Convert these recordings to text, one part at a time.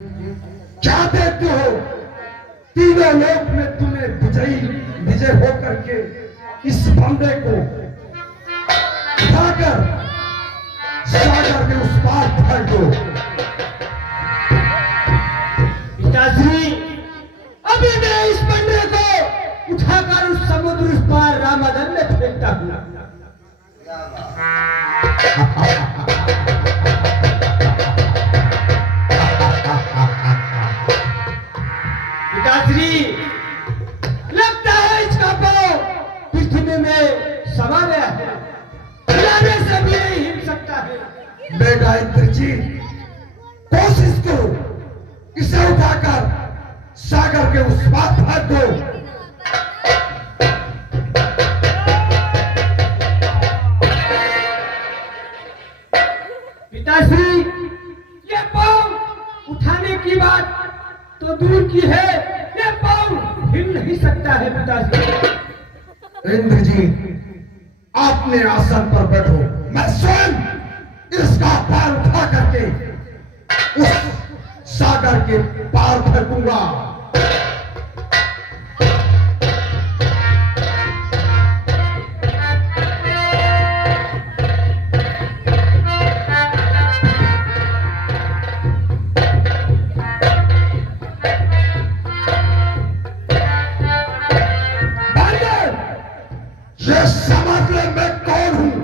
क्या देते हो? तीनों लोक में तुम्हें विजय होकर के इस बंदे को उठाकर सागर के उस पार फेंक दो। पिताश्री, अभी मैं इस बंदे को उठाकर उस समुद्र उस पार रामाधन में फेंकता हूँ। पिताश्री, लगता है इसका पांव पृथ्वी में समा गया है, हिलाने से भी नहीं हिल सकता है। बेटा इंद्रजीत, कोशिश करो, इसे उठाकर सागर के उस पार फेंक दो। पिताश्री, ये पांव उठाने की बात तो दूर की है, ये पांव हिल नहीं सकता है। पिताश्री, इंद्रजीत, अपने आसन पर बैठो, मैं स्वयं इसका पैर उठा करके उस सागर के पार फेंकूंगा। ये समझ ले मैं कौन हूं?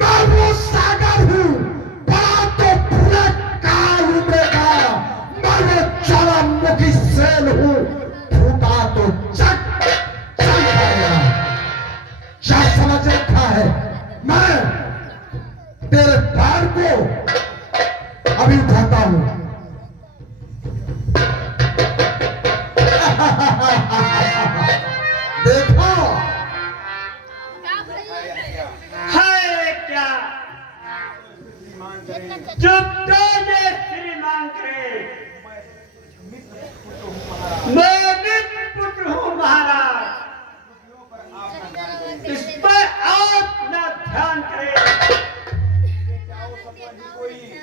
मैं वो सागर हूं, बड़ा तो पूरे काल उम्र का। मैं वो ज्वालामुखी सेल हूं, फूटा तो चल पाएगा। क्या समझ रखा है? मैं तेरे पैर को अभी उठाता हूं। देखो, चुप तो ये श्रीमान करे, मैं मित्र पुत्र हूँ महाराज, इस पर आप न ध्यान करें।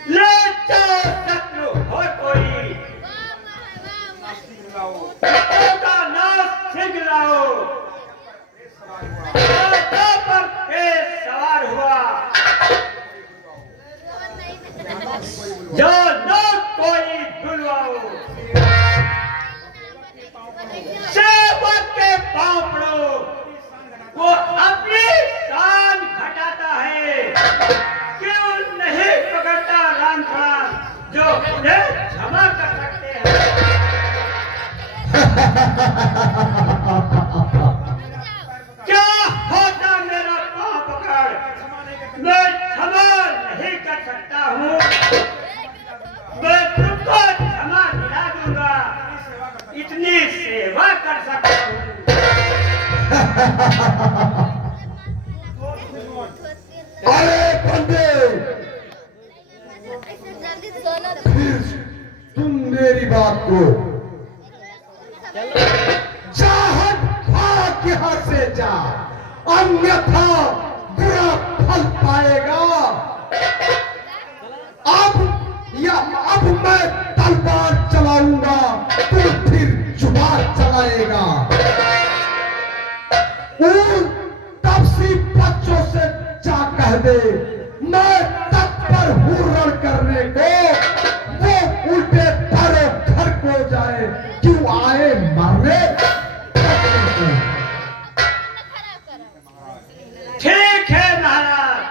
ले जाओ शत्रु हो कोई, का नाश छिग लाओ, पर सवार हुआ जो न कोई दुलवाओ, सेवक के पांव पड़ो, वो अपनी शान घटाता है, क्यों नहीं पकड़ता राम खान जो उन्हें क्षमा कर सकते हैं। क्या होता मेरा पांव पकड़, मैं क्षमा नहीं कर सकता हूँ, मैं तुमको क्षमा दिला दूंगा, इतनी सेवा कर सकता हूँ। अरे बंदे, फिर तुम मेरी बात को चाहत भाग यहां से जा, अन्यथा बुरा फल पाएगा। अब मैं तलवार चलाऊंगा, तू फिर जुबान चलाएगा। उन तपसी बच्चों से जा कह दे, मैं तत्पर हूं रण करने को, वो उल्टे पैरों घर को जाए, क्यों आए मरने। ठीक है महाराज,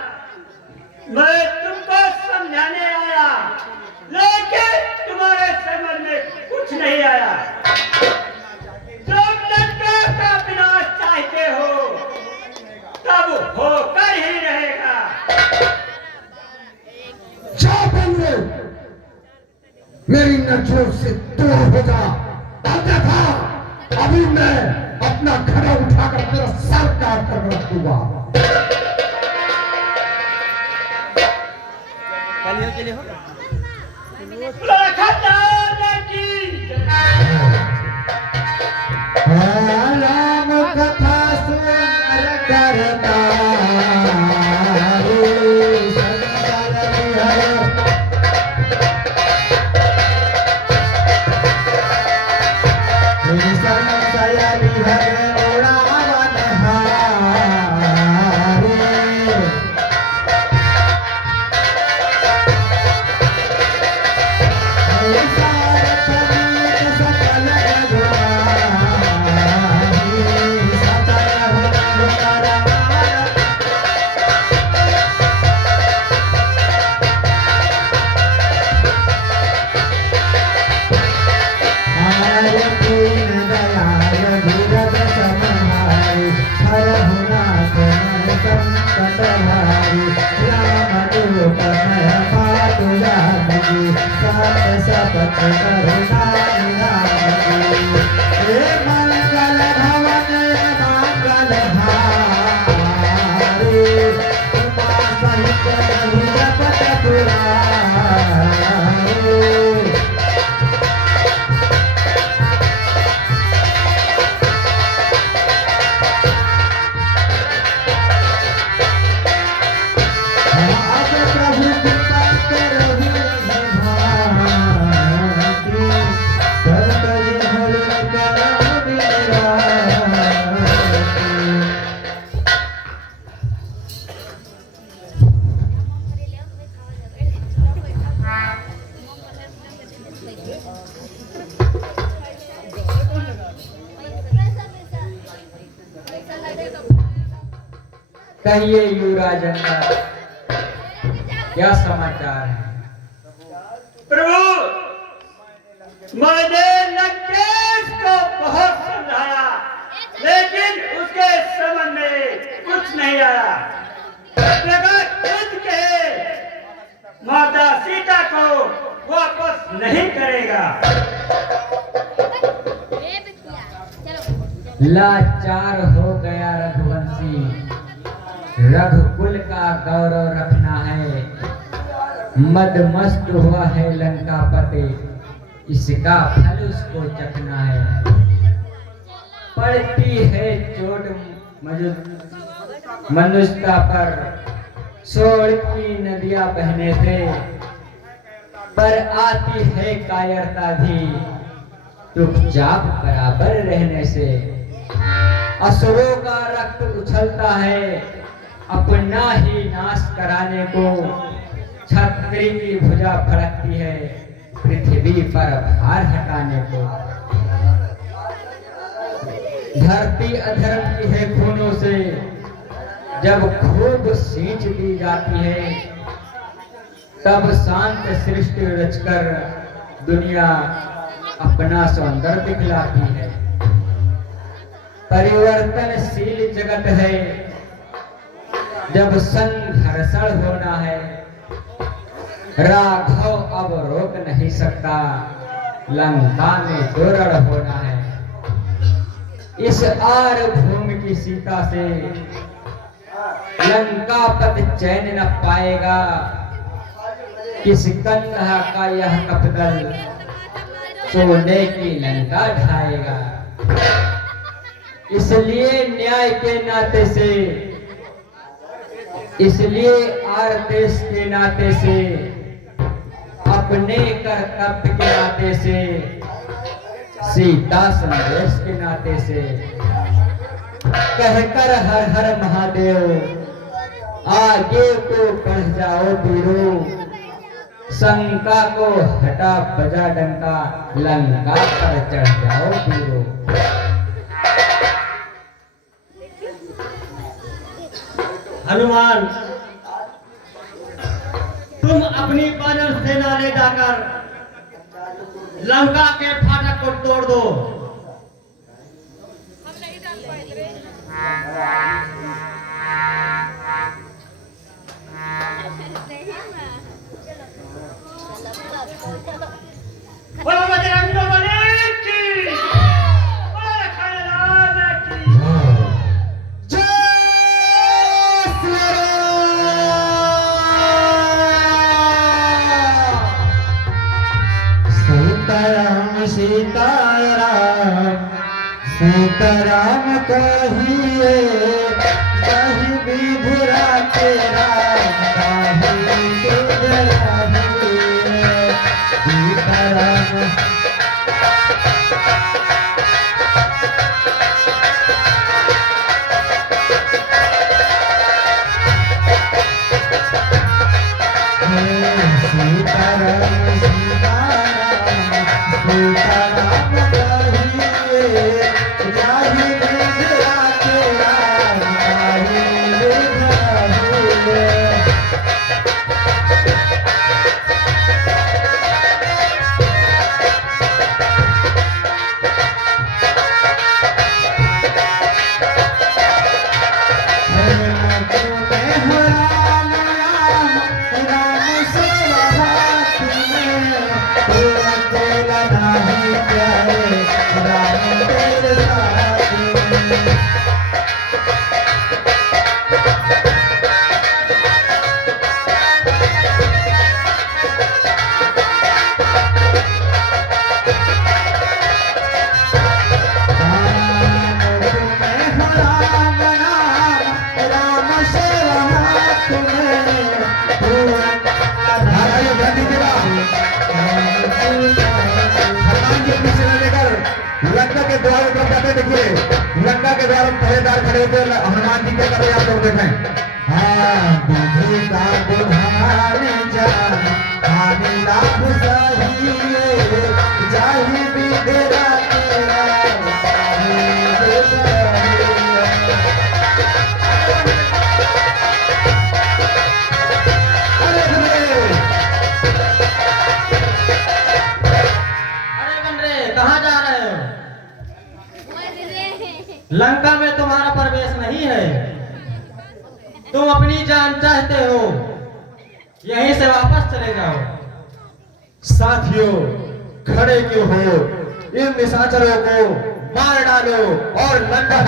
मैं तुमको समझाने आया, लेकिन तुम्हारे समझ में कुछ नहीं आया। तुम लंका का विनाश चाहते हो, तब होकर ही रहेगा। जा बंदे, मेरी नजरों से दूर हो जा, अन्यथा अभी मैं अपना घड़ा उठाकर तेरा सर काट कर रखूंगा। के लिए होगा राम कथा सुंदर करता स्वागत करो नाम राम की। हे मंगल भवन मंगल हारी, उमा सहित रघुपति पुरारी। कहिए युवराज अंदर क्या समाचार है? प्रभु, मैंने लंकेश को बहुत समझाया, लेकिन उसके समझ में कुछ नहीं आया। प्रगट खुद के माता सीता को वापस नहीं करेगा। लाचार हो गया रघुवंशी, रघुकुल का गौरव रखना है। मदमस्त हुआ है लंकापति, इसका फल उसको चखना है। पड़ती है चोट मनुष्यता पर, छोड़ती नदियां बहने से, पर आती है कायरता भी चुपचाप बराबर रहने से। असुरों का रक्त उछलता है अपना ही नाश कराने को, छत्री की भुजा फड़कती है पृथ्वी पर भार हटाने को। धरती अधर्म की है खूनों से, जब खूब सींच दी जाती है, तब शांत सृष्टि रचकर दुनिया अपना सौंदर्य दिखलाती है। परिवर्तनशील जगत है, जब संघर्षण होना है, राघव अब रोक नहीं सकता, लंका में दोरण होना है। इस आर भूमि की सीता से लंका पद चैन न पाएगा, किस कंधा का यह कपदल सोने की लंका ढाएगा। इसलिए न्याय के नाते से, इसलिए आर देश के नाते से, अपने कर्तव्य के नाते से, सीता संदेश के नाते से, कहकर हर हर महादेव आगे को बढ़ जाओ वीरो, शंका को हटा बजा डंका, लंका पर चढ़ जाओ वीरो। हनुमान, तुम अपनी वानर सेना ले जाकर लंका के फाटक को तोड़ दो। बोलो बजरंगबली की, बोलो लखनलाल की। सीताराम सीताराम सीताराम कहिए, कहीं विधुरा तेरा कहीं विधुरा हुए। सीताराम के द्वार की तरफ जाते हैं। देखिए लंका के द्वार में पहरेदार खड़े होते हैं। हनुमान जी क्या कर रहे हैं आप लोग देखें। हाँ बुद्धि का बुधाने जा हानि लाभ सही जाहि भी तेरा तेरा कहाँ जा रहे हो? लंका में तुम्हारा प्रवेश नहीं है। तुम अपनी जान चाहते हो, यहीं से वापस चले जाओ। साथियों खड़े क्यों हो? इन निशाचरों को मार डालो और लंका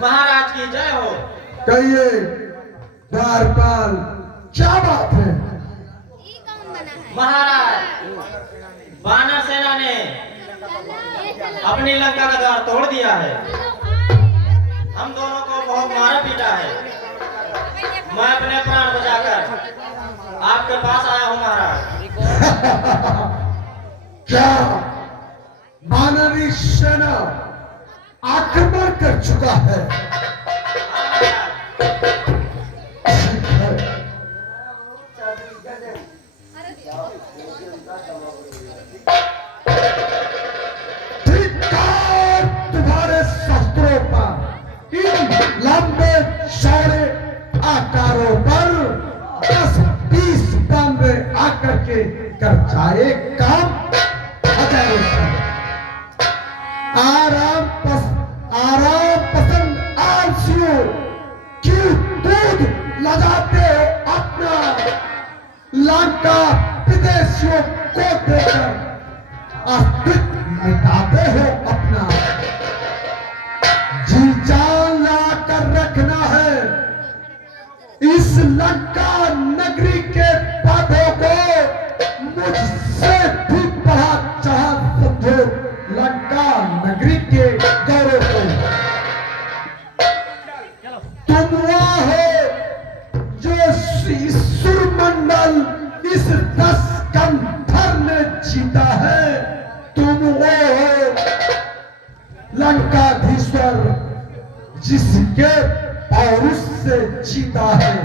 महाराज की जय हो। कहिए द्वारपाल क्या बात है? महाराज वानर सेना ने अपनी लंका का द्वार तोड़ दिया है। हम दोनों को बहुत मारा पीटा है। मैं अपने प्राण बचाकर आपके पास आया हूँ महाराज। क्या वानरी सेना आक्रमण कर चुका है? धिक्कार तुम्हारे शस्त्रों पर, इन लंबे चौड़े आकारों पर 10-20 बंदे आकर के कर जाए काम। आराम पसंद आलसियों क्यों दूध लगाते हो अपना लंका विदेशियों को देकर अस्तित्व मिटाते हो अपना। जी जान ला कर रखना है इस लंका नगरी के पौधों को मुझसे भी बढ़ा चढ़ा समझो लंका नगरी के गौरव को। तुम वह हो जो सुरमंडल इस 10 कंधर ने जीता है। तुम वो हो लंकाधीश्वर जिसके पौरुष से जीता है,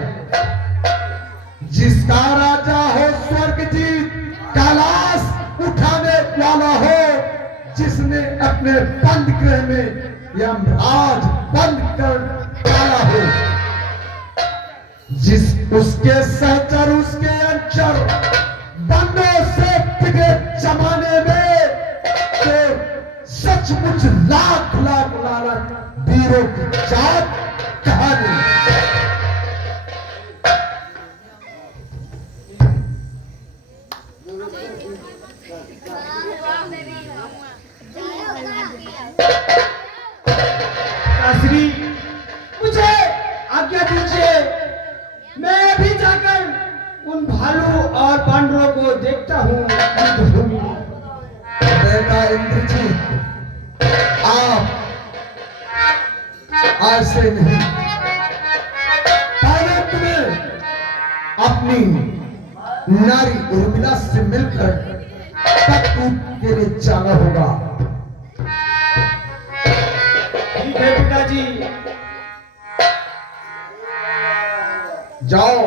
जिसका राजा हो स्वर्गजीत कैलाश उठाने वाला हो, जिसने अपने बंद गृह में यमराज बंद कर डाला हो, जिस उसके सहचर उसके अंचर बंदों से पिटे जमाने में तो सचमुच लाख लाख लालच वीरों की जात कहानी। श्री मुझे आज्ञा दीजिए, मैं भी जाकर उन भालू और पांडवों को देखता हूँ। बेटा इंद्रजीत, आप ऐसे नहीं, पहले तुम्हें अपनी नारी उर्मिला से मिलकर तब तू के लिए जाना होगा। ठीक है पिताजी। जाओ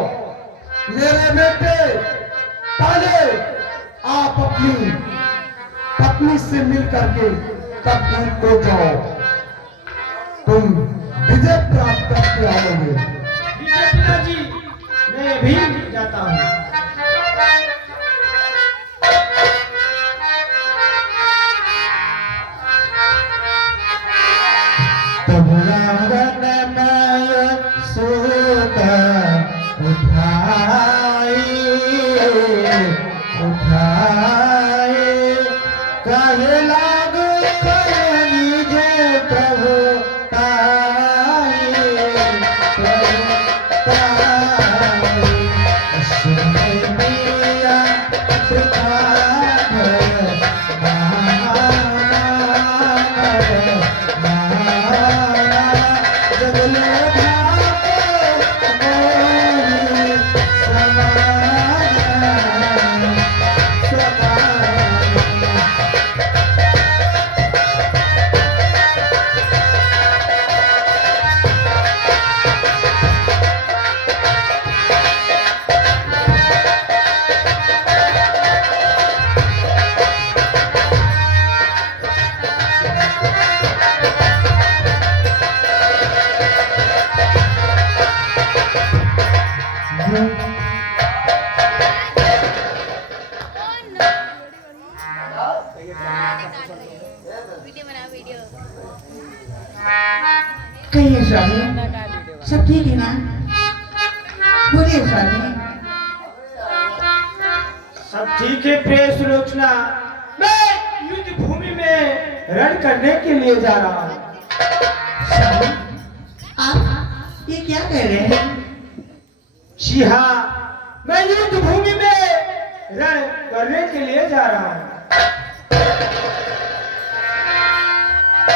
मेरे बेटे, पहले आप अपनी पत्नी से मिल करके तब दूध को जाओ, तुम विजय प्राप्त करके आओगे। ठीक है पिताजी, मैं भी जाता हूँ। तब रावण नायक सोता उठाए कहे लाग करनी जे प्रभु ताए सुने मिया कहिए स्वामी, सब ठीक है ना? बोलिए स्वामी। सब ठीक है प्रिय सुलोचना, मैं युद्ध भूमि में रण करने के लिए जा रहा हूँ। स्वामी, आप ये क्या कह रहे हैं? जी हाँ, मैं युद्ध भूमि में रण करने के लिए जा रहा हूँ।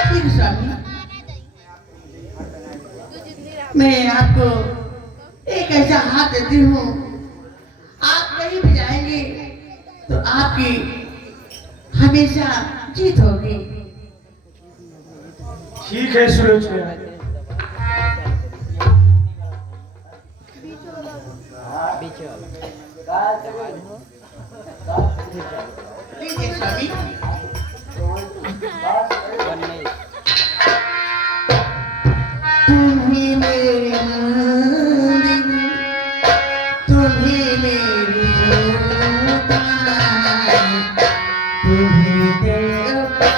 ठीक है स्वामी, मैं आपको एक ऐसा हाथ देती हूँ, आप कहीं भी जाएंगे तो आपकी हमेशा जीत होगी। ठीक है सुलोचना। ठीक है स्वामी। तुम्ही मेरी मंदिर, तुम्ही मेरी जोता, तुम्ही देवता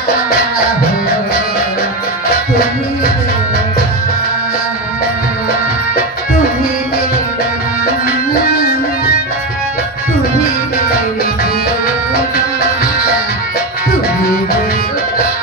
हो, तुम्ही देवता हो, तुम्ही मेरी मंदिर, तुम्ही मेरी जोता, तुम्ही देवता हो।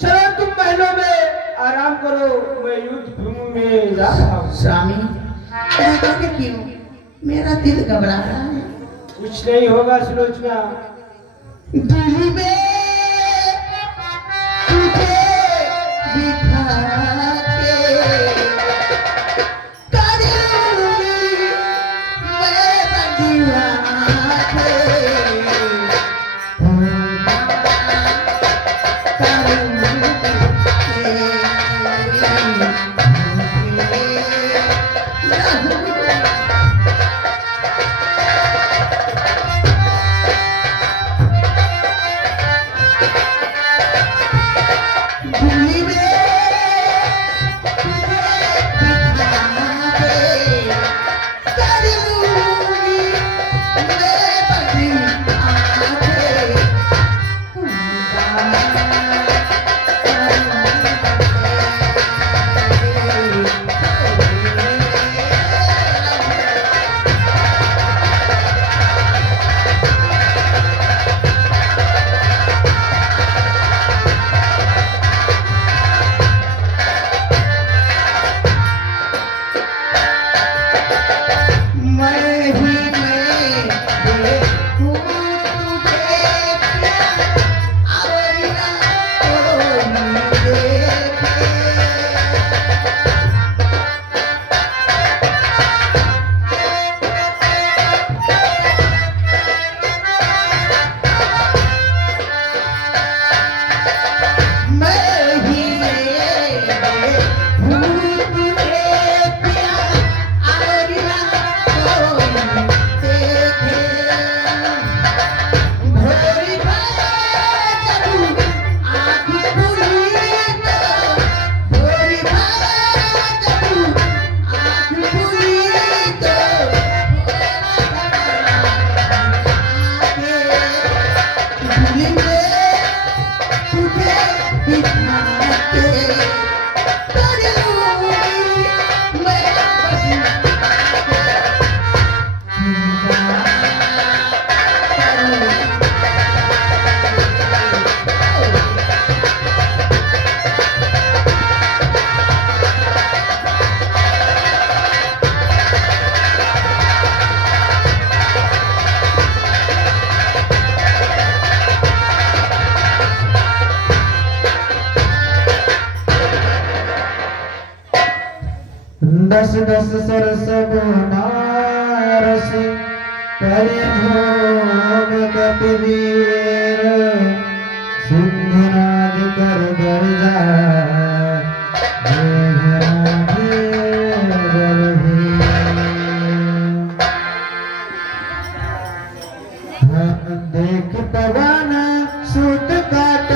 चलो तुम महलों में आराम करो, मैं युद्ध भूमि में जा रहा हूँ। स्वामी देखोगे क्यों? मेरा दिल घबरा रहा है। कुछ नहीं होगा सुलोचना। दिल में तुझे बिठा के करूंगी मैं बंदिया के दिल्ली में दस दस सरस बनारस करे भोग कपिवीर सिंहनाद कर गर जाए देख पवन सुत काट